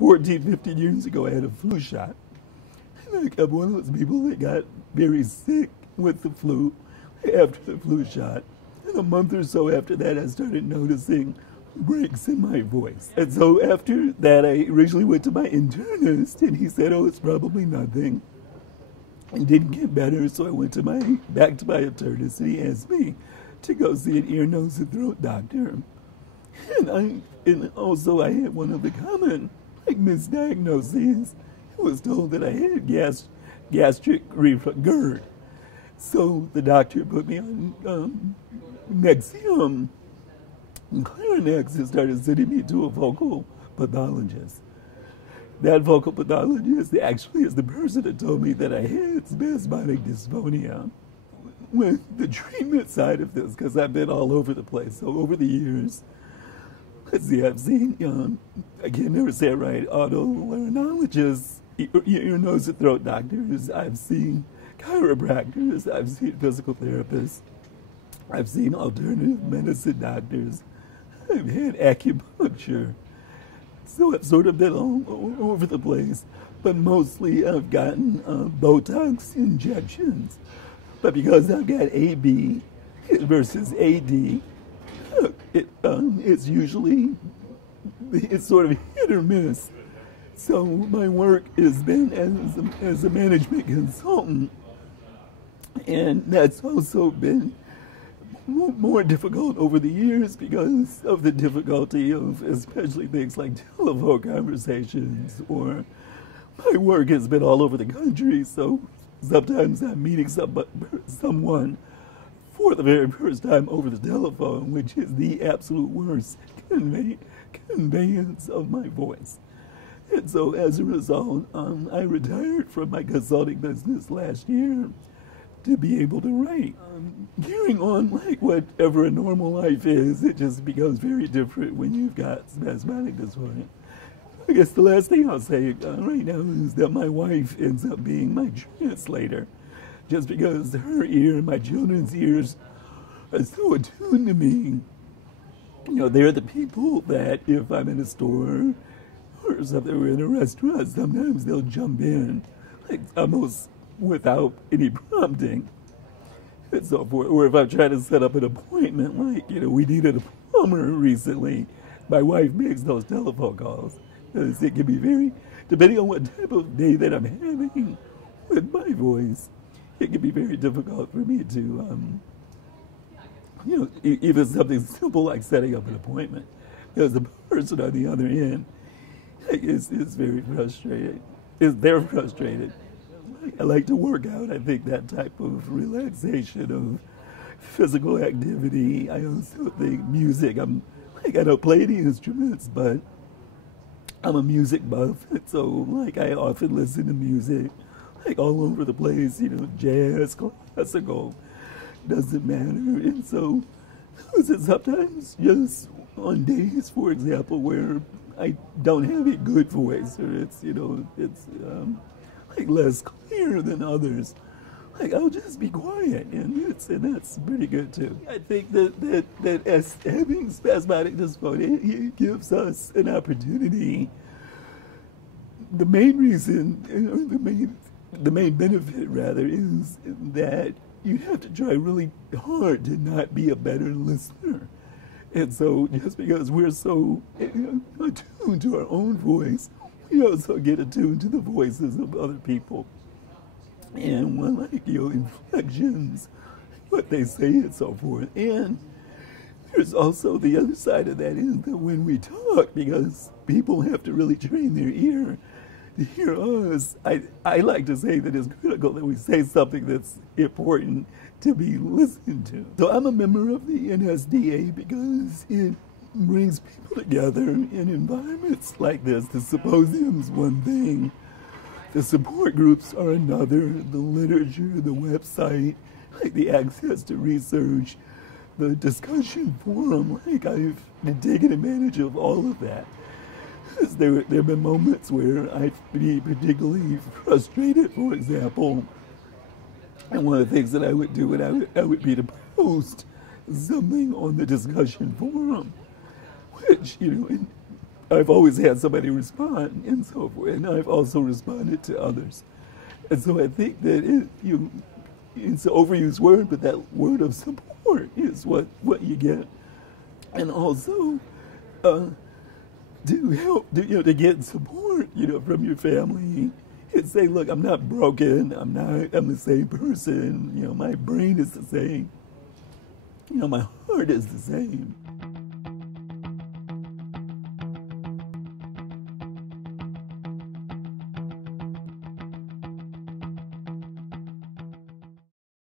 14, 15 years ago, I had a flu shot. And I'm one of those people that got very sick with the flu after the flu shot. And a month or so after that, I started noticing breaks in my voice. And so after that, I originally went to my internist, and he said, oh, it's probably nothing. It didn't get better, so I went back to my internist, and he asked me to go see an ear, nose, and throat doctor. And also I had one of the common misdiagnoses. I was told that I had gastric reflux, GERD. So the doctor put me on Nexium and Clarinex and started sending me to a vocal pathologist. That vocal pathologist actually is the person that told me that I had spasmodic dysphonia. With the treatment side of this, because I've been all over the place. So over the years, let's see, I've seen, I can never say it right, otolaryngologists, ear, nose, and throat doctors. I've seen chiropractors. I've seen physical therapists. I've seen alternative medicine doctors. I've had acupuncture. So I've sort of been all over the place. But mostly I've gotten Botox injections. But because I've got AB versus AD, it's usually, it's sort of hit or miss. So my work has been as a management consultant, and that's also been more difficult over the years because of the difficulty of especially things like telephone conversations, or my work has been all over the country, so sometimes I'm meeting someone for the very first time over the telephone, which is the absolute worst conveyance of my voice. And so as a result, I retired from my consulting business last year to be able to write. Carrying on whatever a normal life is, it just becomes very different when you've got spasmodic dysphonia. I guess the last thing I'll say right now is that my wife ends up being my translator, just because her ear and my children's ears are so attuned to me. You know, they're the people that if I'm in a store or something, or in a restaurant, sometimes they'll jump in, almost without any prompting, and so forth. Or if I'm trying to set up an appointment, we needed a plumber recently, my wife makes those telephone calls. Because it can be very, depending on what type of day that I'm having with my voice, it can be very difficult for me to, even something simple like setting up an appointment. Because the person on the other end is very frustrated. They're frustrated. I like to work out. I think that type of relaxation, of physical activity. I also think music. I don't play any instruments, but I'm a music buff, so I often listen to music, all over the place, jazz, classical, doesn't matter. And so sometimes just on days, for example, where I don't have a good voice, or it's less clear than others, I'll just be quiet, and that's pretty good too. I think that as having spasmodic dysphonia, it gives us an opportunity. The main reason, or the main benefit rather, is that you have to try really hard to not be a better listener. And so just because we're so attuned to our own voice, we also get attuned to the voices of other people. And inflections, what they say, and so forth. And there's also the other side of that, is that when we talk, because people have to really train their ear to hear us, I like to say that it's critical that we say something that's important to be listened to. So I'm a member of the NSDA because it brings people together in environments like this. The symposium's one thing. The support groups are another, the literature, the website, the access to research, the discussion forum, I've been taking advantage of all of that. There have been moments where I've been particularly frustrated, for example, and one of the things that I would do would be to post something on the discussion forum, which, I've always had somebody respond and so forth, and I've also responded to others. And so I think that it's an overused word, but that word of support is what you get. And also to help, to get support, from your family. And say, look, I'm not broken. I'm the same person. My brain is the same. My heart is the same.